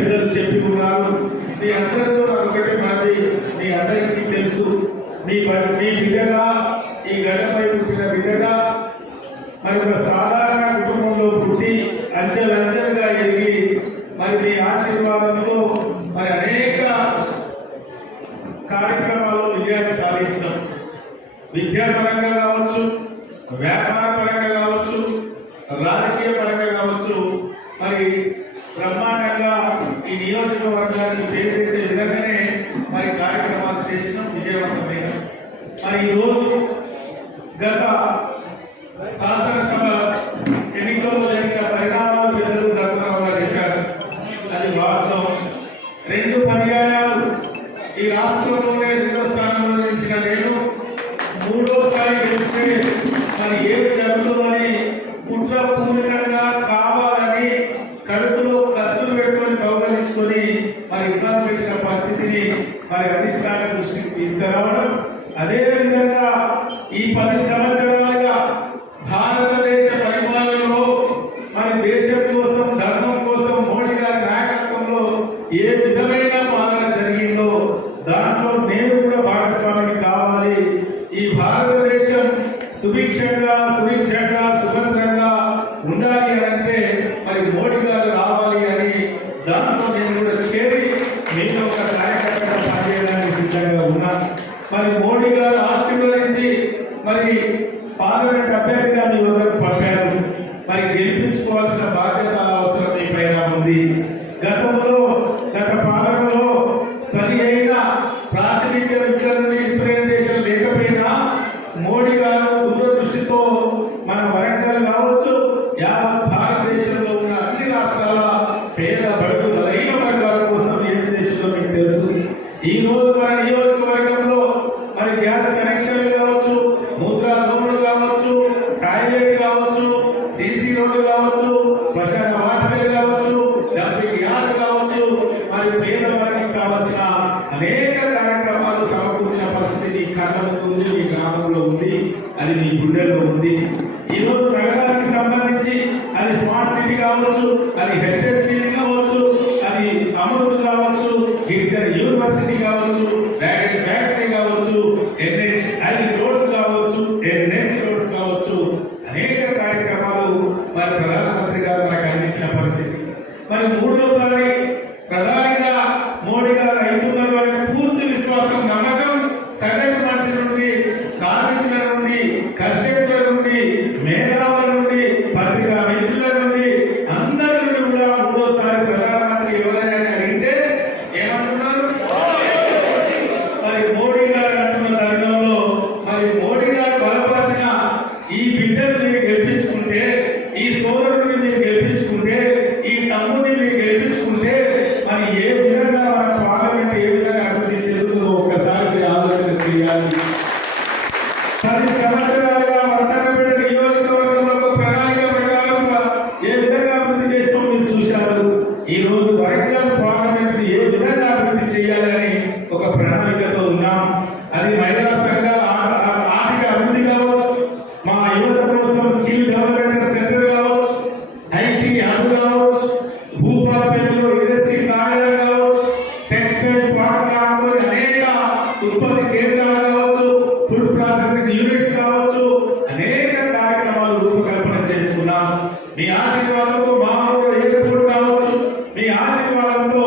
పెద్దలు చెప్పి ఉన్నారు. మీ అందరితో నాకు ఒకటే మనవి, మీ అందరికీ తెలుసు, మీ బిడ్డగా, ఈ గడ్డపై పుట్టిన బిడ్డగా మరి ఒక సాధారణ కుటుంబంలో పుట్టి అంచెలంచెలుగా ఎదిగి మరి మీ ఆశీర్వాదంతో మరి అనేక కార్యక్రమాల్లో విజయాన్ని సాధించాం. విద్యాపరంగా కావచ్చు, వ్యాపార పరంగా కావచ్చు, రాజకీయ పరంగా కావచ్చు, మరి బ్రహ్మాండంగా ఈ నియోజకవర్గానికి పేరు తెచ్చే విధంగానే మరి కార్యక్రమాలు చేసినాం, విజయవంతమైన. మరి ఈరోజు గత శాసనసభ ఎన్నికల్లో జరిగిన పరిణామాలు పెద్దలు ధర్మరావు గారు చెప్పారు. అది వాస్తవం. 2 పర్యాయాలు ఈ రాష్ట్రంలోనే 2వ స్థానంలో నిలిచిన నేను 3వసారి గెలిస్తే మరి ఏమి జరుగుతుందని కుట్రపూరితంగా కావాలని కడుపులో కత్తులు పెట్టుకొని కౌగలించుకొని మరి ఇబ్బంది పెట్టిన పరిస్థితిని మరి అధిష్టాన దృష్టికి తీసుకురావడం, అదేవిధంగా ఈ 10 సంవత్సరాలుగా భారతదేశ పరిపాలనలో మరి దేశం కోసం, ధర్మం కోసం మోడీ గారి నాయకత్వంలో ఏ విధమైన పాలన జరిగిందో దాంట్లో నేను కూడా భాగస్వామిని కావాలి. ఈ భారతదేశం సుభిక్షంగా సుభద్రంగా ఉండాలి అంటే మరి మోడీ గారు రావాలి అని దాంట్లో నేను కూడా చేరి మీతో ఒక కార్యకర్తగా పనిచేయడానికి సిద్ధంగా ఉన్నా. మరి మోడీ గారు ఆశీర్వదించి మరి పార్లమెంట్ అభ్యర్థిగా మీ వద్దకు పంపారు. మరి గెలిపించుకోవాల్సిన బాధ్యత, అవసరం మీ పైన ఉంది. గత పాలనలో సరి అయిన ప్రాతినిధ్యం ఇక్కడ నుండి ఇంప్లిమెంటేషన్ లేకపోయినా మోడీ గారు దూరదృష్టితో మన వరంగల్ కావచ్చు, యావత్ భారతదేశంలో ఉన్న అన్ని రాష్ట్రాల పేద బడుగు బలహీన వర్గాల కోసం ఏం చేసిందో మీకు తెలుసు. ఈ రోజు మన నియోజకవర్గంలో మరి గ్యాస్ కనెక్షన్లు కావచ్చు, ముద్రా లోన్లు కావచ్చు, టాయిలెట్ కావచ్చు, సీసీ రోడ్లు కావచ్చు, శ్మశాన వాటికలు కావచ్చు, డంపింగ్ యార్డ్ కావచ్చు, మరి పేదవారికి కావాల్సిన అనేక కార్యక్రమాలు సమకూర్చిన పరిస్థితి మీ కళ్ళ ముందు ఉంది, మీ గ్రామంలో ఉంది, అది మీ గుండెల్లో ఉంది. ఈ రోజు నగరానికి సంబంధించి అది స్మార్ట్ సిటీ కావచ్చు, అది హెరిటేజ్ సిటీ కావచ్చు, అది అమృత్ కావచ్చు, గిరిజన యూనివర్సిటీ కావచ్చు, డ్రాగన్ ఫ్యాక్టరీ కావచ్చు, NHI రోడ్స్ కావచ్చు, NH రోడ్స్ కావచ్చు, అనేక కార్యక్రమాలు మరి ప్రధానమంత్రి గారు మనకు అందించిన పరిస్థితి. మరి 3వసారి ప్రధానిగా మోడీ గారు అవుతున్నారు అనే పూర్తి విశ్వాసం, నమ్మకం సగటు మనిషి నుండి, కార్మికుల నుండి, కర్షకుల నుండి, మేధావుల నుండి, పత్రికా మిత్రుల నుండి, అందరి నుండి కూడా 3వసారి ప్రధానమంత్రి ఎవరైనా అడిగితే ఏమంటున్నారు? మరి మోడీ గారు అంటున్న తరుణంలో మరి మోడీ గారు బలపరిచిన ఈ బిడ్డను మీరు గెలిపించుకుంటే, ఈ సోదరుడిని మీరు గెలిపించుకుంటే, ఈ తమ్ముడిని మీరు గెలిపించుకుంటే మరి ఏ విధంగా మన పార్లమెంట్ ఏ విధంగా అభివృద్ధి చెందుతుందో ఒక్కసారి మీరు ఆలోచన చేయాలి. 10 సంవత్సరాలుగా వర్ధనపేట నియోజకవర్గంలో ఒక ప్రణాళిక ప్రకారం ఏ విధంగా అభివృద్ధి చేస్తామో మీరు చూశారు. ఈ రోజు వరంగల్ పార్లమెంట్ ఏ విధంగా అభివృద్ధి చేయాలని ఒక ప్రణాళికతో ఉన్నాం. అది మహిళా సంఘాల ఆర్థిక అభివృద్ధి కావచ్చు, మా యువత కోసం స్కిల్ డెవలప్మెంట్ సెంటర్ కావచ్చు, ఐటీ హబ్ కావచ్చు, భూపాలపల్లిలో ఇండస్ట్రీ కార్యాలయం కావచ్చు, టెక్స్టైల్ పార్క్ కావచ్చు, అనేక ఉత్పత్తి కేంద్రాలు కావచ్చు, ఫుడ్ ప్రాసెసింగ్ యూనిట్స్ కావచ్చు, అనేక కార్యక్రమాలు రూపకల్పన చేసుకున్నాం. మీ ఆశీర్వాదంతో మామూలు ఎయిర్పోర్ట్ కావచ్చు, మీ ఆశీర్వాదంతో